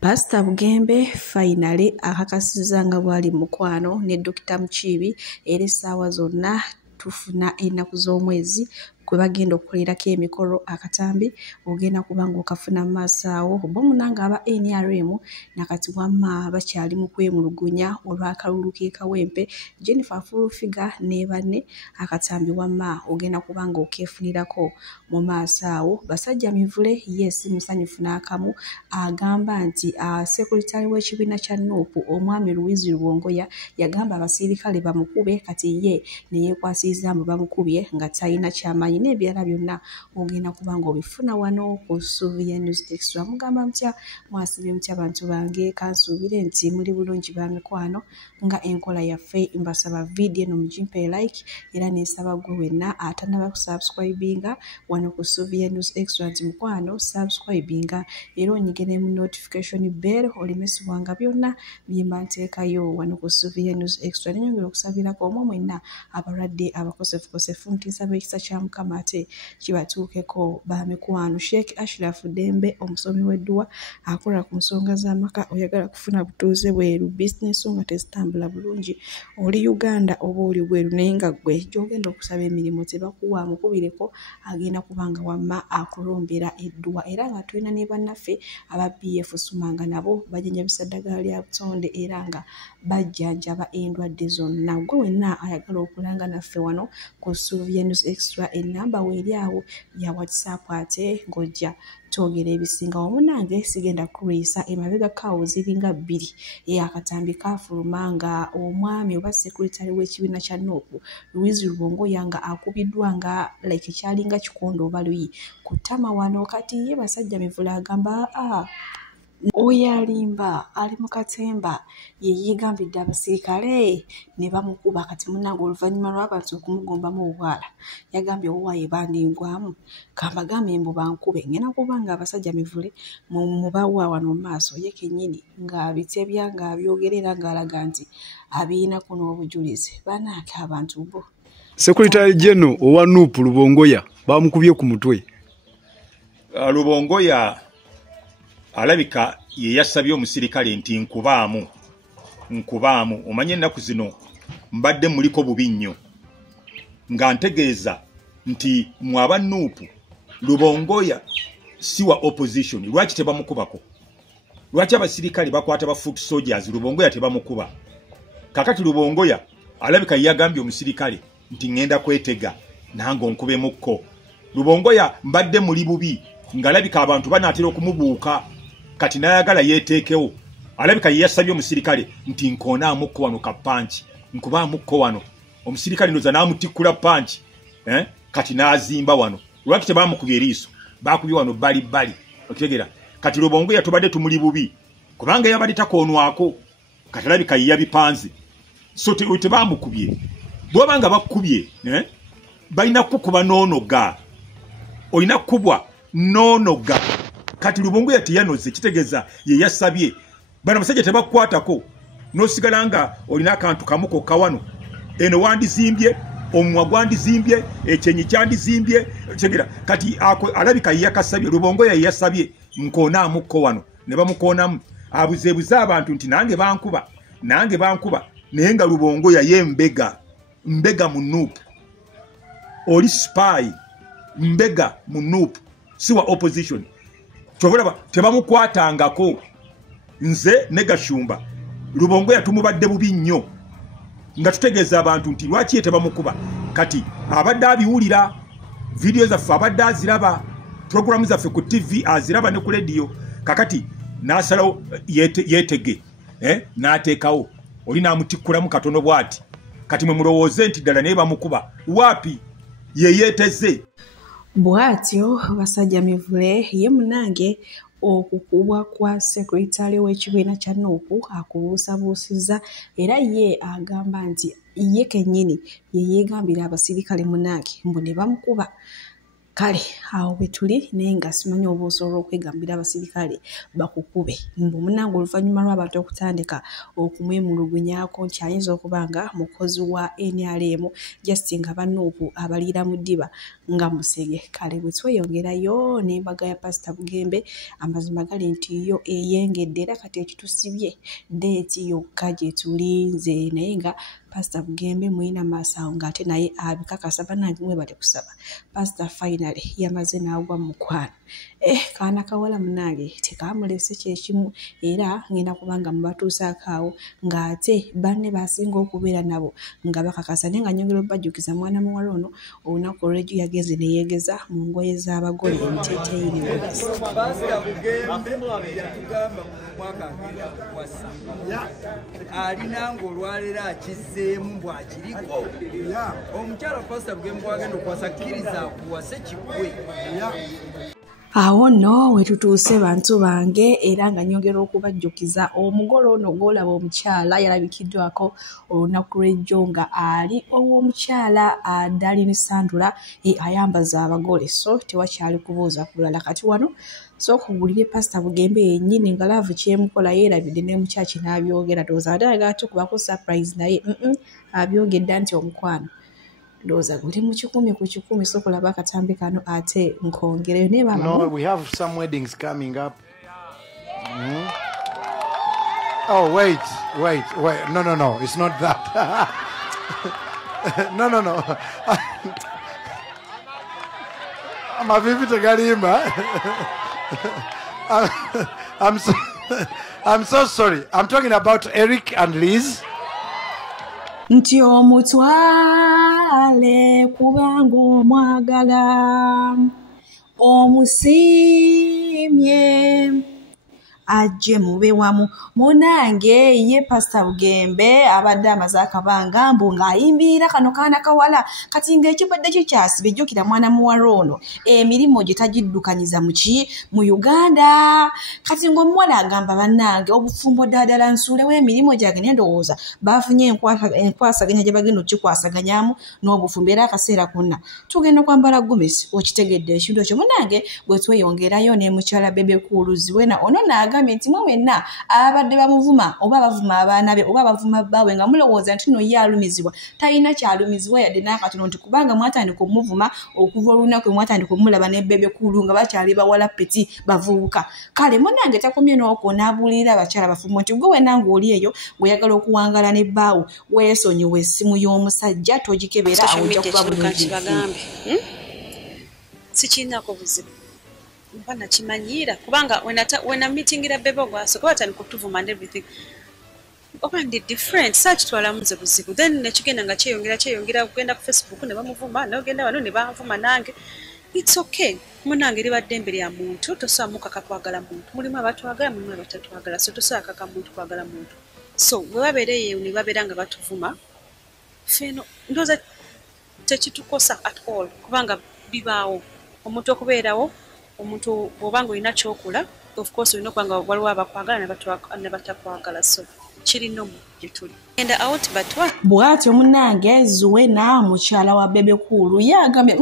Pastor Bugembe finally akakasizza nga bwali mukwano ne Dr. Mukiibi era essaawa zonna tufuna ennaku z'omwezi kwe bagenda okukolerako emikolo akatambi ogenda kubanga okafuna mu maaso awo bo munanga aba NRM nakati wamma bakyali mu kwemulugunya olw'akalulu k'ekawempe Jennifer Furufiga ne banne akatambi wamma ogenda kubanga okeefunirako mu maaso awo basajja mivule yes musanyufu n'akamu agamba nti sekuritale w'ekibiina kya NUP omwami Louise Rubongoya yagamba abasirikale bamukube kati ye ne yeekwasizza mu bamukubye nga talina ky'amanyi n'ebirala byonna ogenda kubanga obifuna wano ku Suvia News Extra. Mugamba mutya mwasibye mutya abantu bange kansuubire nti muli bulungi ba mikwano nga enkola yaffe mbasaba video eno mugimpe like era n'esaba gwe wenna atanaba kusubscribinga wano ku Suvia News Extra nti mukwano subscribinga era onyigire mu notification bell olimesibwanga byonna bye mba nteekayo wano ku Suvia News Extra. Nenyongera okusabirako omwo mwenna abalwadde abakosefukosefu nti nsaba ekisa kya Mukama ate kibatuukeko ba mikwano. Sheikh Ashraf Dembe omusomi w'edduwa akola ku nsonga z'amaka oyagala kufuna butuuze bweru business nga tezitambula bulungi oli Uganda oba oli bweru naye nga ggwe gy'ogenda okusaba emirimu tebakuwa mukubireko agenda kubanga wamma akulumbira edduwa era nga tulina ne bannaffe aba BF Sumanga nabo bajjanjabisa ddagala lya butonde era nga bajjanjaba endwadde zonna. Gwe wenna ayagala okulanga naffe wano ku Suvia News Extra enamba weeri awo ya WhatsApp ate ng'ojja twogera ebisinga wamu nange sigenda kulwisa emabega kawo ziringa 2 akatambi kafuluma nga omwami oba sekuritale w'ekibiina kya NUP Louise Rubongoya nga akubiddwa nga like kyalinga kikondo oba luyi ku ttama wano kati ye basajja mivula agamba oyo alimba ali mu katemba ye yeegambidde abasirikale ne bamukuba kati munnange oluvannyuma lw'abantu okumugombamu obwala yagambye owaaye bandingwamu kambagambe mbu bankube ngenda kubanga abasajja mivule mubawa wano mu maaso ye kennyini ng'abitebya ng'abyogerera ng'alaga nti abiinako n'obujulizi banaake abantu bo. Secretary General owa NUP Rubongoya bamukubye ku mutwe. Rubongoya alabika ye yasabye omusirikale nti nkubaamu omanye ennaku zino mbadde muliko bubi nnyo nga ntegeeza nti mwaba NUP Rubongoya si wa opposition lwaki tebamukubako lwaki abasirikale bakwata ba foot soldiers Rubongoya tebamukuba kakati Rubongoya alabika yagambye omusirikale nti ngenda kwetega nange onkubemukko Rubongoya mbadde muli bubi ngalabika abantu banaatera okumubuuka kati nayagala yeteekewo alabika ye yasabye omusirikale nti nkoonamukko wano ka panchi nkubamukko wano omusirikale ndoza n'amutikkula panchi kati n'azimba wano lwaki tebamukubye eriiso bakubye wano bali okitegera kati Rubongoya tubadde tumuli bubi kubanga yabadde takoonwako kati alabika ye yabipanze so tebamukubye bw'obanga bakubye balina kukuba noonoga olina kukubwa noonoga kati Rubongoya teyanoze kitegeza ye yasabye bana basajja tebakwatako nosigala nga olina akantu kamuko kawano eno wandizimbye omumwa gwandizimbye ekyenyi kyandizimbye kitegera kati alabika ye yakasabye Rubongoya ye yasabye nkoonamukko wano ne bamukoonamu abuzeebuze abantu nti nange bankuba naye nga Rubongoya ye mbega mu NUP oli spy mbega mu NUP si wa opposition chobola tebamukwatangako nze ne Gashumba Rubongoya tumubadde bubi nnyo nga tutegeeza abantu nti lwaki tebamukuba kati abadde abiwulira video zaffe abadde aziraba programu zaffe ku TV aziraba ne ku radio kakati nasalawo yetege n'ateekawo oli n'amutikkulamu katono bwati kati mwe mulowooze nti ddala naye bamukuba wapi ye yeeteze bwatyo basajja mivule ye munange okukubwa kwa sekretale w'ekibiina kya NUP akubuusabuusiza era ye agamba nti ye kennyini ye yeegambira abasirikale munange mbu ne bamukuba kale awo bwe tuli naye nga simanyi oba osobola okwegambira abasirikale bakukube mbu munange oluvannyuma lw'abantu okutandika okumwemulugunyaako nti ayinza okuba nga mukozi wa NRM just nga bannuupu abaliira mu ddiba nga musege. Kale bwe tweyongerayo n'embaga ya Pastor Bugembe amazima gali nti yo eyengedde era kati ekitusibye deeti yokka gye tulinze naye nga Pastor Bugembe mwina maasawo ng'ate naye abikakasa bannange mwe bali kusaba. Pastor finally yamaze n'agwa mu mukwano. Kaana kawala munange tekamulese kyekimu era ngenda kubanga mubatuusaako awo ng'ate banne basinga okubeera nabo nga bakakasa naye nga nyongera obajjukiza mwana muwala ono olunaku olw'egyo yagenze ne yeegeza mu ngoye z'abagole emiteeteeyi n'engomesi. Alina ng'olwaleero akizzeemu bw'akiriko omukyala Pastor Bugembe wagenda okuwasa kkiriza akuwase kikwe. Awo nno we tutuuse bantu bange era nga nyongera okubajjukiza omugole ono gw'olaba omukyala yalabikiddwako olunaku lw'ejjo nga ali ow'omukyala Darlene Sandula ayambaza abagole so tewakyali kubuuza kulala kati wano so kugulire Pastor Bugembe yennyini nga laavu kyemukola yeerabidde ne mukyaki n'abyogera ndowooza adaga tukubako surprise naye abyogedde nti omukwano ndowooza guli mu 10 ku 10 so kulaba akatambi kano ate nkongere ne baba. No, we have some weddings coming up. Oh, wait. No, it's not that. No. I'm a vivid galimba. I'm so sorry. I'm talking about Eric and Liz. Nti omutwale kubanga omwagala omusimye ajje mube wamu munange ye Pastor Bugembe abadde amaze akabanga mbu ng'ayimbira kano kaana kawala kati ng'ekibadde kikyasibe jjukira mwana muwala ono emirimu gye tagiddukanyiza mu Uganda kati ng'omuwala agamba bannange obufumbo ddala nsuulewo emirimu gyagenda ndowooza bafunye enkwasaganya gye bagenda okikwasaganyamu n'obufumbo era akaseera konna tugenda kwambala gomesi okitegedde ekintu ekyo munange bwe tweyongerayo ne mukyala Bebe Cool Ziwena ono naaga nti mwenna abadde bamuvuma oba bavuma abaana be oba bavuma bbawe nga mulowooza nti no ye alumizibwa talina kyalumizibwa yadde n'akatono nti kubanga mwatandika omuvuma okuva olunaku mwatandika omulaba ne Bebe Cool nga bakyali bawala peti bavubuka kale munange takomye n'okonaabulira abakyala bafumu nti gwe wenna ng'oli eyo bweyagala okuwangala ne bbaawo weesonyiwa essimu y'omusajja togikebera ojja kuba bulungi sikirinako buzibu mbana kimanyira kubanga when I'm meeting ira Bebe gwaso kwa tani kutuvuma and everything okandi different search twala muze buzibu then nekigenda nga kyeyongera kugenda ku Facebook ne bamuvuma n'ogenda wano ne bavuma nange it's okay munange libadde embere ya muntu tosamuka kakwagala muntu mulimu abatwagala mulimu abatatwagala so tosaka ka muntu kwagala muntu so bwe babereye ne baberanga batuvuma feno ndoza tekitukosa at all kubanga bibaawo omuntu okubeerawo omuntu bw'obanga olina kyokula of course olina okubanga waliwo abakwagala ne batakwagala so kirina mu gye tuli enda out batwa bw'atyo munange Zuwena mukyala wa Bebe Cool yagambye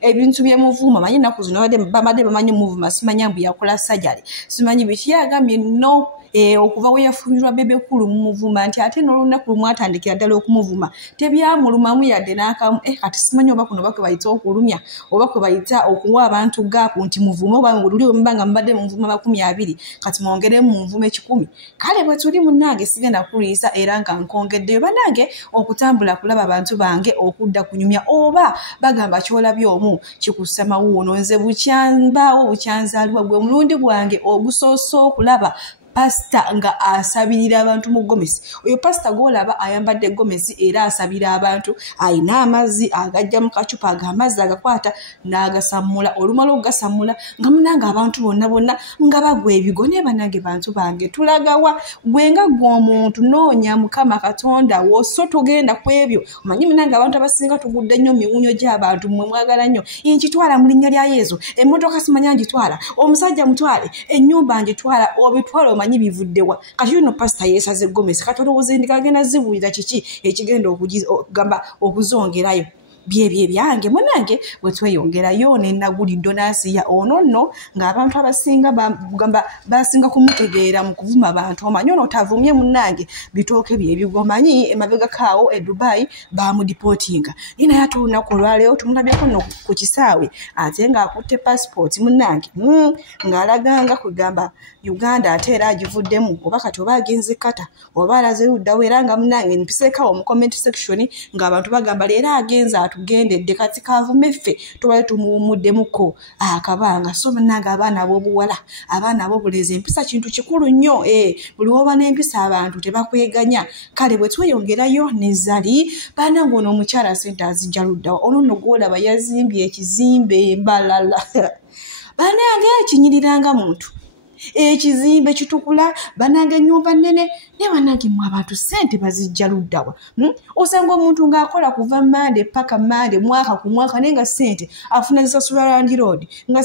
ebintu byemuvuma manyi ennaku zino babadde bamanyi muvuma simanya mbu yakola sajali simanyi biki yagambye no okuva we yafunirwa Bebe Cool mu muvuma nti ate n'olunaku lumwatandikira ddala okumuvuma tebyamulumamu yadde n'akamu kati simanyi oba kuno bakwe bayita okulumya oba kwe bayita okuwa abantu gaapu nti muvume oba luli mbanga mbadde mu muvuma 20 kati mwongere mu muvuma 10 kale bwe tuli munange sigenda kuliisa era nga nkongeddeyo banange okutambula kulaba abantu bange okudda kunyumya oba bagamba kyolabye omu kikusama wuuno nze bukyambaawo bukyanzaalibwa gwe mulundi gwange ogusoosa okulaba Pastor nga asabirira abantu mu gomesi oyo Pastor golaba ayambadde gomesi era asabira abantu ayina amazzi agajja mu kacupa agamazi agakwata n'agasamula olumala okugasamula nga munanga abantu bonna nga bagwa ebigone banange bantu bange tulagawa gwenga gw'omuntu noonya Mukama Katonda woso togenda kwebyo omanyi munanga abantu abasinga tugudde nnyo miwunyo gy'abantu mmwe mwagala nnyo nkitwala mu linnya lya Yesu emmotoka simanya ngitwala omusajja mutwale ennyumba ngitwala obitwala manyi bivuddewa kati no Pastor yesaze gomesi katolowooza ndikagenda zibuulira kiki ekigenda okugamba okuzongerayo bye byange munange bwe tweyongerayo ne naguli donasi ya ono ng'abantu abasinga bagamba basinga kumutegeera mu kuvuma abantu omanyi ono tavumye munange bitooke bye bigomanyi emabega kaawo e Dubai bamudipotinga nina yatuna ko lwaleo tumulabyeko no ku kisaawe ate ng'akutte passport munange ng'alaganga kugamba Uganda ate era agivuddemu oba kati oba agenze kata oba alaze ludda wera nga munange mpiseekawo mu comment section ng'abantu bagamba leero agenze atugendedde kati kavume ffe tubale tumuwumuddemuko akabanga so munange abaana ab'obuwala abaana ab'obulezi empisa kintu kikulu nnyo buli woba n'empisa abantu tebakweganya kale bwe tweyongerayo ne Zali banange ono omukyala sente azijja luddawa ono nno gwolaba yazimbye ekizimbe mbalala banange kinyiriranga muntu ekizimbe kitukula banange ennyumba nnene ne banange mu abantu sente bazijja luddawa osanga omuntu ng'akola kuva Mande paka Mande mwaka ku mwaka nenga sente afuna zisasula Land Road nga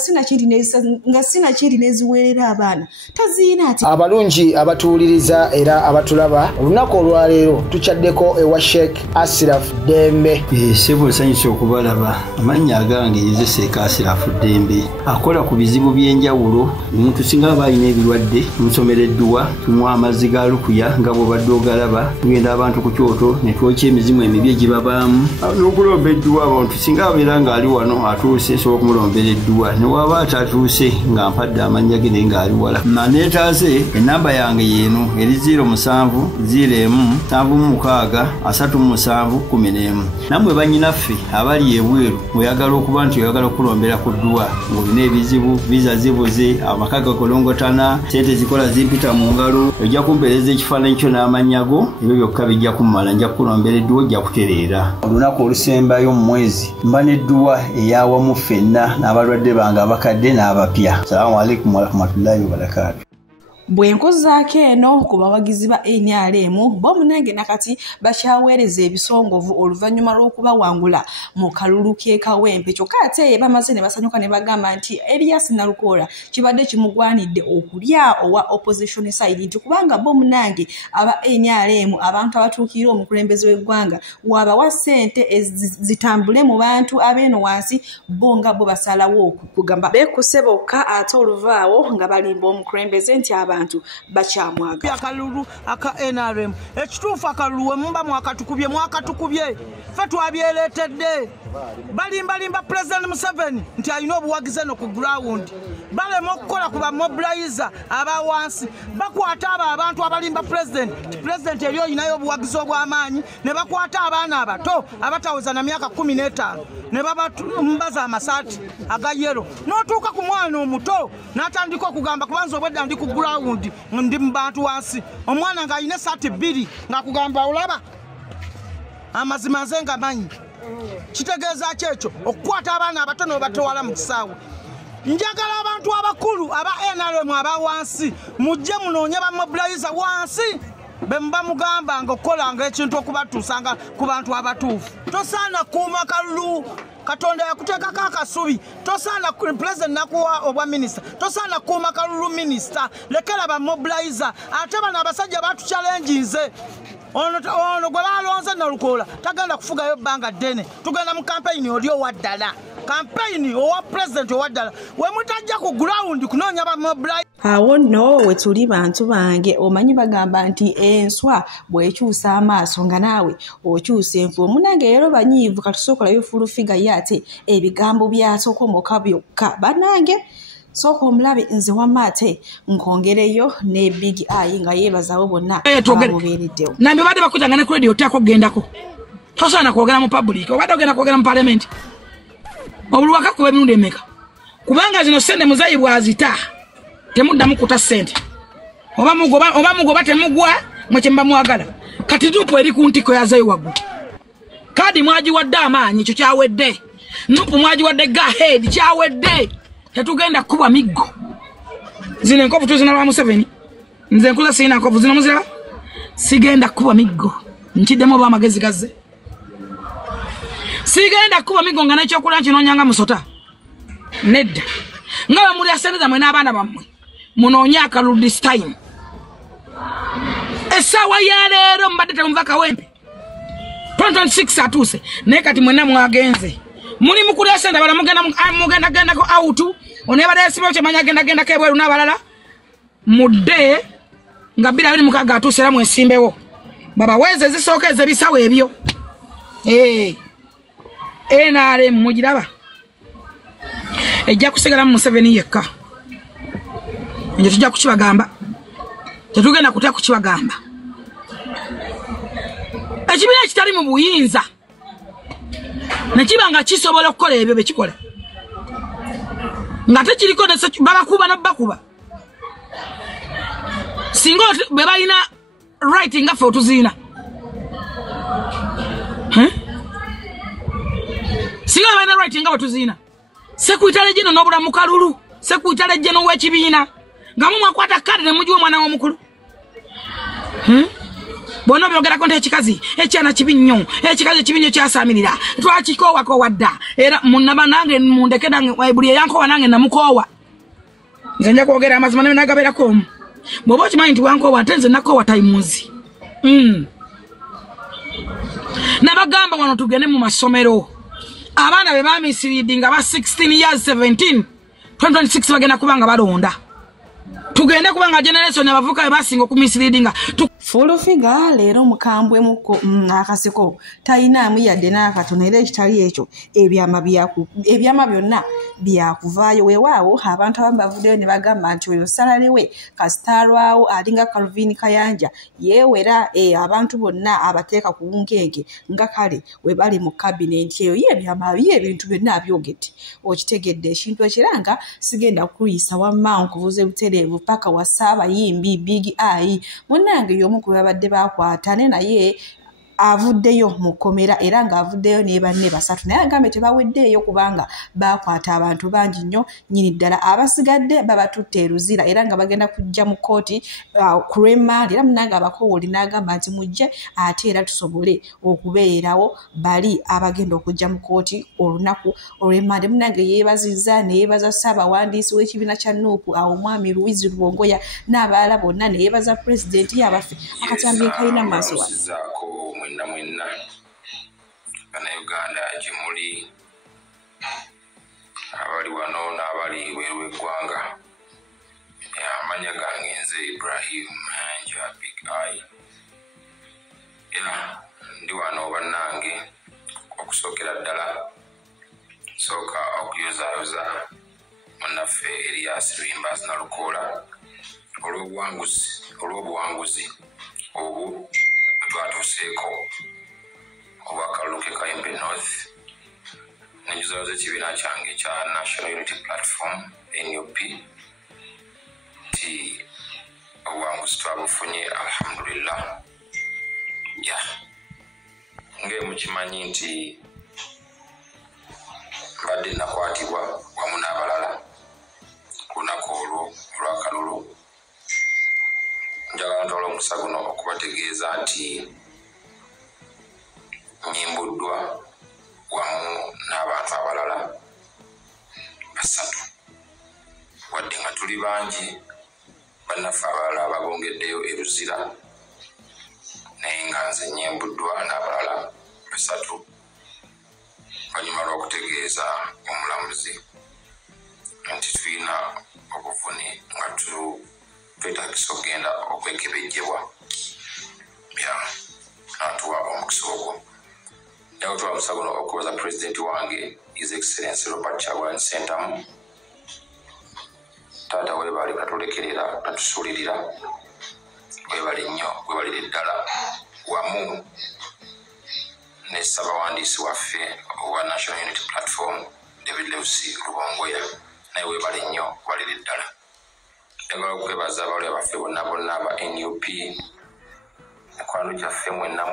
sina kindi neziweerera abaana taziina ati abalungi abatuwuliriza era abatulaba olunaku olwaleero tukyaddeko ewa Sheikh Ashraf Dembe sebo sanyusa okubalaba amannya agange yezeseeka Ashraf Dembe akola ku bizibu by'enjawulo omuntu singa alina ebirwadde musomereddwa tumwa amazzi ga lukuya nga bw'obadde ogalaba tugenda abantu ku kyoto ne twokya emizimu emibi egibabaamu n'okulomba edduwa abantu singa abeera ng'ali wano atuuse nsobola okumulombera edduwa ne waba atatuuse nga mpadde amannya ge naye ng'ali wala neetaase ennamba yange yeeno eri 0707363711 nammwe bannyinaffe abali ebweru oyagala okuba nti oyagala okulombera ku dduwa ng'olina ebizibu viza zibuze amaka gakolongotana sente zikola zimpita mu ngalo ojja kumpeereza ekifaananyi kyo n'amanyago ebyo byokka bijja kummala nja kukulombera edduwa ojja kutereera olunaku olusembayo mu mwezi mba n'edduwa eyawamu ffenna n'abalwadde bange abakadde n'abapya salaamu alaikum warahmatullahi wabarakatu bwe nkozaako eno ku bawagizi ba NRM bo munange nakati bakyaweereza ebisongovu oluvannyuma lw'okubawangula mu kalulu k'ekawempe kyokka ate bamaze ne basanyuka ne bagamba nti Elias Nalukola kibadde kimugwanidde okulya owa opposition side nti kubanga bo munange aba NRM abantu abatuukira omukulembeze w'eggwanga wabawa ssente zitambule mu bantu abeeno wansi bo nga bo basalawo okugamba beekuse bokka ate oluvaawo nga balimba omukulembeze nti abantu bakyamwaga akalulu aka NRM ekituufu akalulu wemumba mwakatukubye ffe twabyeleetedde balimbalimba President Museveni nti alina obuwagizi eno ku ground balema okukola ku bamobilizer abawansi bakwata abo abantu abalimba President eri olinayo obuwagizi obw'amaanyi ne bakwata abaana abato abataweza na myaka 15 ne babambaza amasaati aga yero n'otuuka ku mwana omuto n'atandika okugamba kubanza obwedda ndi ku ground ndi mu bantu wansi omwana ng'alina esaati 2 ng'akugamba olaba amazima nze nga manyi kitegeeza kyekyo okukwata abaana abato n'obatwala mu kisaawe njagala abantu abakulu aba NRM abawansi mujje munoonye bamobilizer wansi bemba mugamba nga okukolanga ekintu okubatuusanga ku bantu abatuufu tosaana kuuma kalulu Katonda yakuteekako akasubi tosaana president nakuwa obwa minister tosaana kuuma kalulu minister lekera bamobilizer ate bano abasajja batuchallenginze ono gwe balonze Nalukola tagenda kufugayo bbanga ddene tugenda mu campaign oli owaddala campaign owa president owaddala we mutajja ku ground kunoonya bamobilizer awo no we tuli bantu bange omanyi bagamba nti enswa bwekyusa amaaso nga naawe okyusa enfu omunange rero banyiivu katusokolayo fulu figa yate ebigambo byasokomoka byokka banange soko omulabe nze wamate nkongereyo ne Big Eye nga yebazawo bonna abamubeereddewo nambe badde bakujanga ne radio otako gendako tosaana kwogera mu public obadde ogenda kwogera mu parliament obulwaka kuba emirundi emeka kubanga zino sente muzayi bwazita temuddamu kuta sente oba mugoba temugwa mwekemba mwagala kati dupu eri ku ntiko yazayi waggulu kadi mwagiwadde amaanyi ekyo kyawedde nupu mwagiwadde gahead kyawedde tetugenda kuba miggo zino enkofu tuzina lwa Museveni nze nkuza sina nkofu zino muzira sigenda kuba miggo nkiddemu oba amagezi gazze sigenda kuba miggo nga nekyokulya nkinoonyanga musota nedda nga bamuli asendeza mwe n'abaana bammwe munoonya akalulu this time essaawa ya leero mbadde temuva kawempe 2026 atuse naye kati mwenna mwagenze muli mukulesa ndabala mugenda ko autu onebala esibo kyemanya genda kebweru n'abalala mudde nga 2026 atuse era mwesimbewo baba weze zisookeze bisawo ebyo NRM mugiraba ejja kusigala mu 7 yekka nje tujja kukibagamba tetugenda kutya kukibagamba ekibiina kitali mu buyinza nekibanga kisobola okukola ebyo bekikola nga tekiriko babakuba nabakuba singa bebalina right nga ffe otuziina singa bebalina right nga wetuziina sekuitale jeno n'obulamu kalulu sekuitale jeno w'ekibiina nga mumwakwata kadi ne mugiwa omwana w'omukulu bonna byogerako nti ekikazi ekyana kibi nnyo ekikazi ekibi nnyo kyasaamirira twakikoowakoowa dda era munaba nange mundeke nange buli eyankoowa nange namukoowa nze nja kwogera amazima nabe nagabeerako omu bw'oba okimanyi nti wankoowa ate nze nakoowa tayimuzi nabagamba wano tugende mu masomero abaana be bamisiridi nga ba 16 years 17 2026 bagenda kubanga balonda tugende kubanga generation abavuka be basinga okumisiridi Full figure leero mukambwe muko akasiko tayinaamu yadde n'akatono era ekitali ekyo ebyama byonna byakuvaayo weewaawo abantu abamu bavuddeyo ne bagamba nti oyo salalewe kasitalwawo alinga Calvin Kayanja yeewera abantu bonna abateeka ku bunkenke nga kale we bali mu cabinet eyo yebyama ebintu byonna abyogedde okitegedde ekintu ekiranga sigenda kuyisa wamma nkubuze butereevu paka wasaaba yimbi big eye munnange y'omu ku babadde bakwata naye avuddeyo mukomera era ng'avuddeyo ne banne basatu naye agambe tebaweddeeyo kubanga bakwata abantu bangi nnyo nyini ddala abasigadde babatutte eruzira era nga bagenda kujja mu kooti ku lw'emmaali era munange abakoowoli n'agamba nti mujje ate era tusobole okubeerawo bali abagenda okujja mu kooti olunaku olw'emmaali munange yeebazizza neyeebaza ssaabawandiisi w'ekibiina kya Nuupu awo omwami Louise Rubongoya n'abalala bonna neyeebaza pulezidenti yabaffe akatambi kalina mu maaso wano mwena Bannayuganda gyemuli abali wano n'abali weeru w'eggwanga amanya gange nze Ibrahim Mayanja Big Eye ndi wano bannange okusookera ddala sooka okuyozaayoza munnaffe Erias Lwimbazi Nalukoola olw'obuwanguzi obu twatuuseeko obwakalulu ke Kayembe North n'enjuzalo z'ekibiina kyange kya National Unity Platform NUP ti obuwanguzi twabufunye alhamdulillah mukimanyi nti mbadde nakwatibwa wamu n'abalala ku lunaku olwo olw'akalulu njagala ntwala omusa guno okubategeeza nti nyimbuddwa wamu n'abantu abalala basatu wadde nga tuli bangi bannaffe abalala abagongeddeyo eruzira naye nga nze nyimbuddwa n'abalala basatu banyuma lw'okutegeeza omulamuzi nti tulina obuvune nga twetagisa okugenda okwekebejjebwa natuwa omukisa ogwo naye otwa musa guno okubaza pulezidenti wange His Excellency Robert Kyagulanyi Ssentamu taata weebali katulekerera natusuulirira weebali nnyo weebalire ddala wamu ne ssaabawandiisi waffe owa National Unity Platform David Lewis Rubongoya naye weebali nnyo weebalire ddala njagala okwebaza abawulira baffe bonna aba NUP mukwano gyaffe mwenna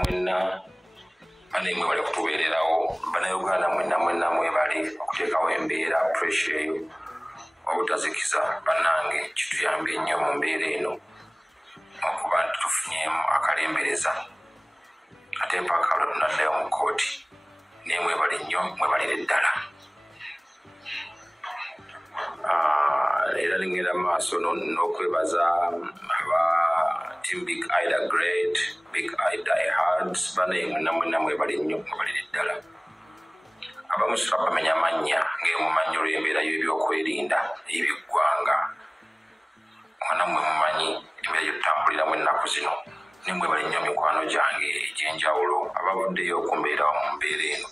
bane mwebale kutubeererawo Bannayuganda mwenna mwebale okuteekawo embeera pressure eyo obutazikiza bannange kituyambye nnyo mu mbeera eno okuba nti tufunyeemu akalembereza ate mpaka tunaddayo mu kooti naye mwebale nnyo mwebalire ddala era nengenda maaso n'okwebaza aba team Big Ida Great, Big Ida Ehards, bane namwe bali nnyo balire ddala. Abamusula bamenya amannya ng'emumanyi olw'embeera y'ebyokwerinda eby'eggwanga. Mwana mwe mumanyi embeera gy'otutambuliramu ennaku zino. Nimwe bali nnyo mikwano gyange egy'enjawulo abavuddeyo okumbeera mu mbeera eno.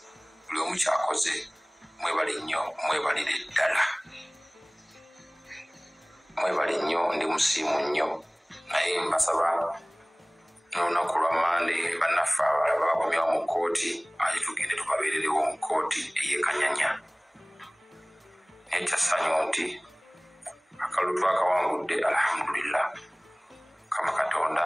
Buli omu kyakoze mwebali nnyo mwebalire ddala. Mwebali nnyo ndi musiimu nnyo naye mbasaba n'olunaku lwa Mande bannaffe abalala bakomyewo mu kkooti ate tugende tubabeererewo mu kkooti ey'ekanyanya. Naye kyasanyu nti akalulu twakawangudde alhamdulillah. Kama Katonda